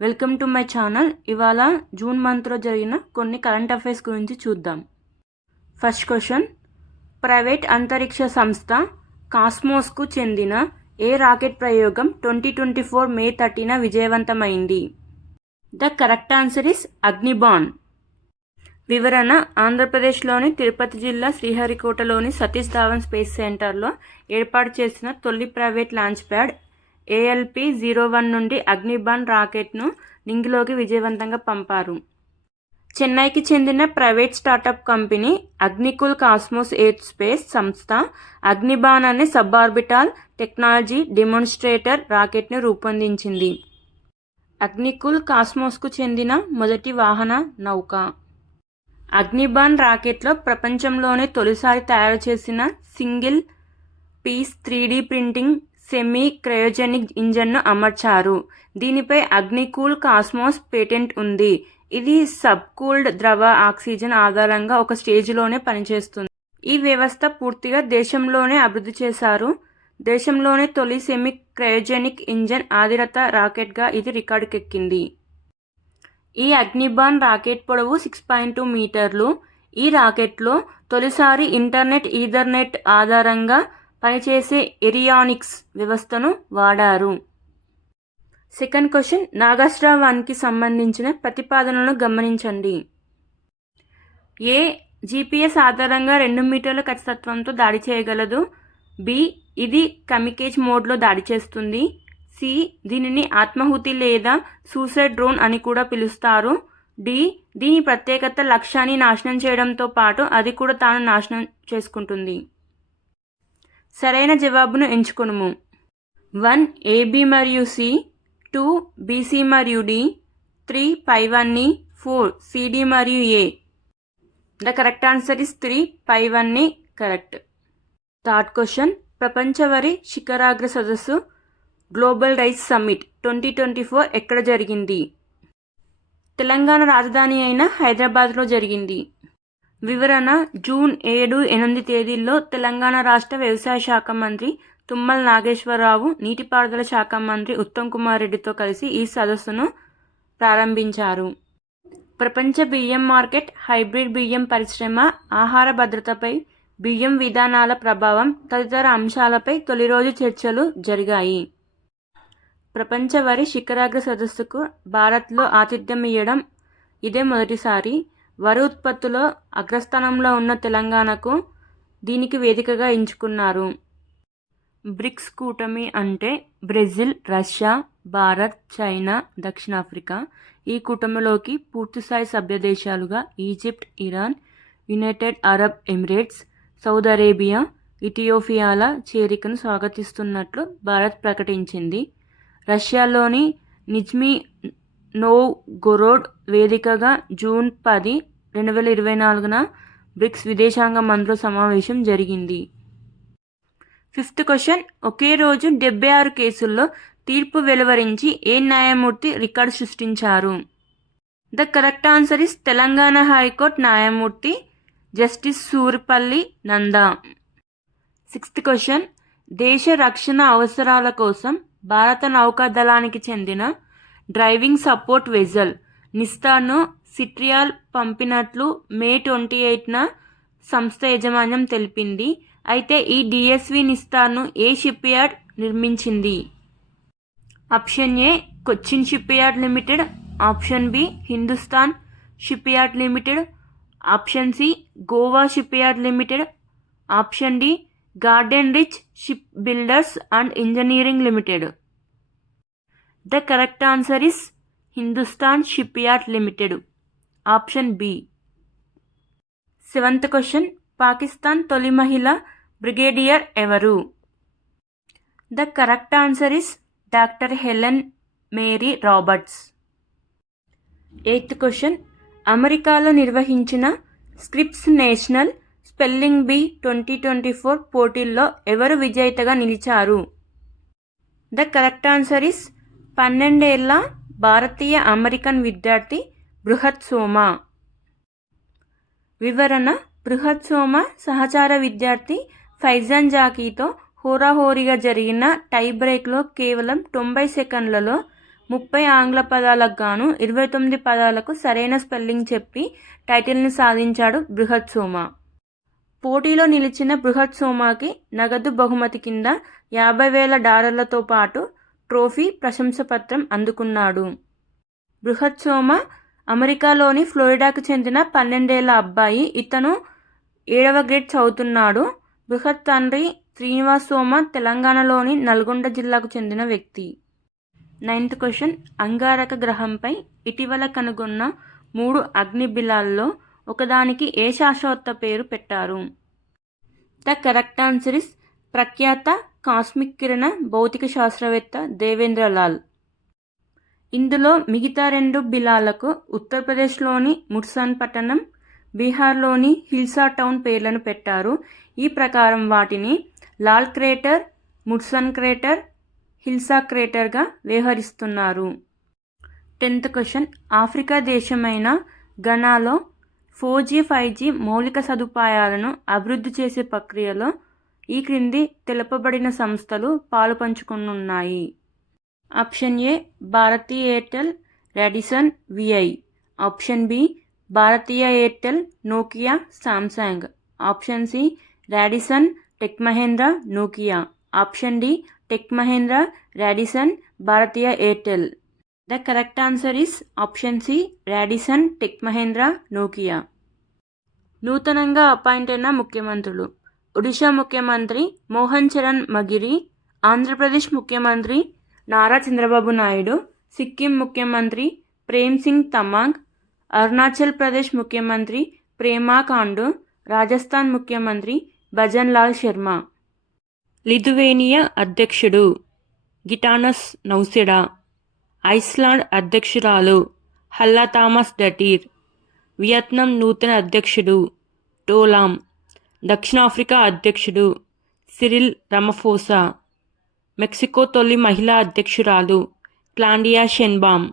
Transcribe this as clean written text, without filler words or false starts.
Welcome to my channel. ఇవాళ June మంత్లో జరిగిన కొన్ని కరెంట్ అఫైర్స్ గురించి చూద్దాం. ఫస్ట్ క్వశ్చన్, ప్రైవేట్ అంతరిక్ష సంస్థ కాస్మోస్కు చెందిన ఏ రాకెట్ ప్రయోగం 2024 మే 30న విజయవంతమైంది? The correct answer is Agnibaan. వివరణ: ఆంధ్రప్రదేశ్లోని తిరుపతి జిల్లా శ్రీహరికోటలోని సతీష్ ధావన్ స్పేస్ సెంటర్లో ఏర్పాటు చేసిన తొలి ప్రైవేట్ లాంచ్ ప్యాడ్ ALP-01 నుండి అగ్నిబాన్ రాకెట్ను నింగిలోకి విజయవంతంగా పంపారు. చెన్నైకి చెందిన private startup company Agnikul cosmos aerospace సంస్థ అగ్నిబాన్ అనే సబార్బిటాల్ టెక్నాలజీ డెమోన్స్ట్రేటర్ రాకెట్ను రూపొందించింది. అగ్నికుల్ కాస్మోస్కు చెందిన మొదటి వాహన నౌక. అగ్నిబాన్ రాకెట్లో ప్రపంచంలోనే తొలిసారి తయారు చేసిన single piece 3D printing semi cryogenic ఇంజన్ను అమర్చారు. దీనిపై అగ్నికూల్ కాస్మోస్ పేటెంట్ ఉంది. ఇది సబ్కూల్డ్ ద్రవ ఆక్సిజన్ ఆధారంగా ఒక స్టేజ్లోనే పనిచేస్తుంది. ఈ వ్యవస్థ పూర్తిగా దేశంలోనే అభివృద్ధి చేశారు. దేశంలోనే తొలి సెమీ క్రయోజెనిక్ ఇంజన్ ఆధారిత రాకెట్గా ఇది రికార్డుకెక్కింది. ఈ అగ్నిబాన్ రాకెట్ పొడవు 6.2 మీటర్లు. ఈ రాకెట్లో తొలిసారి ఇంటర్నెట్ ఈథర్నెట్ ఆధారంగా పనిచేసే ఏరియానిక్స్ వ్యవస్థను వాడారు. సెకండ్ క్వశ్చన్, నాగాస్ట్రా 1కి సంబంధించిన ప్రతిపాదనలను గమనించండి. ఏ GPS ఆధారంగా 2 మీటర్ల ఖచ్చితత్వంతో దాడి చేయగలదు? B ఇది కమికేజ్ మోడ్లో దాడి చేస్తుంది. C దీనిని ఆత్మాహుతి లేదా సూసైడ్ డ్రోన్ అని కూడా పిలుస్తారు. D దీని ప్రత్యేకత లక్ష్యాన్ని నాశనం చేయడంతో పాటు అది కూడా తాను నాశనం చేసుకుంటుంది. సరైన జవాబును ఎంచుకొనుము. 1 AB మరియు C, 2 BC మరియు D, 3 π1E, 4 CD మరియు A. The correct answer is 3 π1E correct. Third question, ప్రపంచ వరి శిఖరాగ్ర సదస్సు గ్లోబల్ రైస్ సమ్మిట్ 2024 ఎక్కడ జరిగింది? తెలంగాణ రాజధాని అయిన హైదరాబాద్లో జరిగింది. వివరణ: జూన్ 7, 8 తేదీల్లో తెలంగాణ రాష్ట్ర వ్యవసాయ శాఖ మంత్రి తుమ్మల నాగేశ్వరరావు, నీటిపారుదల శాఖ మంత్రి ఉత్తమ్ కుమార్ రెడ్డితో కలిసి ఈ సదస్సును ప్రారంభించారు. ప్రపంచ బియ్యం మార్కెట్, హైబ్రిడ్ బియ్యం పరిశ్రమ, ఆహార భద్రతపై బియ్యం విధానాల ప్రభావం తదితర అంశాలపై తొలి రోజు చర్చలు జరిగాయి. ప్రపంచ వరి శిఖరాగ్ర సదస్సుకు భారత్లో ఆతిథ్యం ఇవ్వడం ఇదే మొదటిసారి. వరి ఉత్పత్తిలో అగ్రస్థానంలో ఉన్న తెలంగాణకు దీనికి వేదికగా ఎంచుకున్నారు. బ్రిక్స్ కూటమి అంటే బ్రెజిల్, రష్యా, భారత్, చైనా, దక్షిణాఫ్రికా. ఈ కూటమిలోకి పూర్తిస్థాయి సభ్య దేశాలుగా Egypt, Iran, United Arab Emirates, Saudi Arabia, ఇథియోపియాల చేరికను స్వాగతిస్తున్నట్లు భారత్ ప్రకటించింది. రష్యాలోని నిజ్నీ నోవ్గోరోడ్ వేదికగా జూన్ 10, 2024న బ్రిక్స్ విదేశాంగ మంత్రుల సమావేశం జరిగింది. ఫిఫ్త్ క్వశ్చన్, ఒకే రోజు 76 కేసుల్లో తీర్పు వెలువరించి ఏ న్యాయమూర్తి రికార్డు సృష్టించారు? The correct answer is Telangana High Court న్యాయమూర్తి Justice Suripalli Nanda. Sixth question, దేశ రక్షణ అవసరాల కోసం భారత నౌకాదళానికి చెందిన డ్రైవింగ్ సపోర్ట్ వెజల్ నిస్తార్ను సిట్రియాల్ పంపినట్లు మే 28న సంస్థ యాజమాన్యం తెలిపింది. అయితే ఈ DSV నిస్తార్ను ఏ షిప్ యార్డ్ నిర్మించింది? Option A Cochin ship yard limited, option B Hindustan ship yard limited, option C Goa ship yard limited, option D Garden Reach Shipbuilders and Engineering Limited. The correct answer is Hindustan ship yard limited, option B. Seventh question, Pakistan తొలి మహిళ brigadier ఎవరు? The correct answer is doctor Helen Mary Roberts. Eighth question, అమెరికాలో నిర్వహించిన thrips national spelling be 2024 పోటీల్లో ఎవరు విజేతగా నిలిచారు? The correct answer is 12 ఏళ్ల భారతీయ అమెరికన్ విద్యార్థి బృహత్ సోమ. వివరణ: బృహత్ సోమ సహచార విద్యార్థి ఫైజాన్ జాకీతో హోరాహోరీగా జరిగిన టై బ్రేక్లో కేవలం 90 సెకండ్లలో 30 ఆంగ్ల పదాలకు గాను 29 పదాలకు సరైన స్పెల్లింగ్ చెప్పి టైటిల్ని సాధించాడు బృహత్ సోమ. పోటీలో నిలిచిన బృహత్ సోమకి నగదు బహుమతి కింద $50,000తో పాటు ట్రోఫీ, ప్రశంసపత్రం అందుకున్నాడు. బృహత్ సోమ అమెరికాలోని ఫ్లోరిడాకు చెందిన 12 ఏళ్ల అబ్బాయి. ఇతను 7వ గ్రేడ్ చదువుతున్నాడు. బృహత్ తండ్రి శ్రీనివాస్ సోమ తెలంగాణలోని నల్గొండ జిల్లాకు చెందిన వ్యక్తి. 9th question. అంగారక గ్రహంపై ఇటీవల కనుగొన్న 3 అగ్నిబిలాల్లో ఒకదానికి ఏ శాస్త్రవేత్త పేరు పెట్టారు? ద కరెక్ట్ ఆన్సర్ ఇస్ ప్రఖ్యాత కాస్మిక్ కిరణ భౌతిక శాస్త్రవేత్త దేవేంద్రలాల్. ఇందులో మిగతా 2 బిలాలకు ఉత్తరప్రదేశ్లోని ముర్సాన్ పట్టణం, బీహార్లోని హిల్సా టౌన్ పేర్లను పెట్టారు. ఈ ప్రకారం వాటిని లాల్ క్రేటర్, ముర్సాన్ క్రేటర్, హిల్సా క్రేటర్గా వ్యవహరిస్తున్నారు. 10th question. ఆఫ్రికా దేశమైన ఘనాలో 4G, 5G మౌలిక సదుపాయాలను అభివృద్ధి చేసే ప్రక్రియలో ఈ క్రింది తెలుపబడిన సంస్థలు పాలుపంచుకున్నాయి. Option A Bharti Airtel, Radisson, VI. Option B Bharatiya Airtel, Nokia, Samsung. Option C Radisson, Tech Mahindra, Nokia. Option D Tech Mahindra, Radisson, Bharatiya Airtel. The correct answer is option C Radisson, Tech Mahindra, Nokia. నూతనంగా అపాయింట్ అయిన ముఖ్యమంత్రులు. ఒడిషా ముఖ్యమంత్రి మోహన్ చరణ్ మగిరి, ఆంధ్రప్రదేశ్ ముఖ్యమంత్రి నారా చంద్రబాబు నాయుడు, సిక్కిం ముఖ్యమంత్రి ప్రేమ్ సింగ్ తమాంగ్, అరుణాచల్ ప్రదేశ్ ముఖ్యమంత్రి ప్రేమా ఖాండు, రాజస్థాన్ ముఖ్యమంత్రి భజన్ లాల్ శర్మ. లిథువేనియా అధ్యక్షుడు గిటానస్ నౌసెడా. ఐస్లాండ్ అధ్యక్షురాలు హల్లా థామస్ డటీర్. వియత్నాం నూతన అధ్యక్షుడు టోలామ్. దక్షిణాఫ్రికా అధ్యక్షుడు సిరిల్ రమఫోసా. మెక్సికో తొలి మహిళా అధ్యక్షురాలు క్లాండియా షెన్బామ్.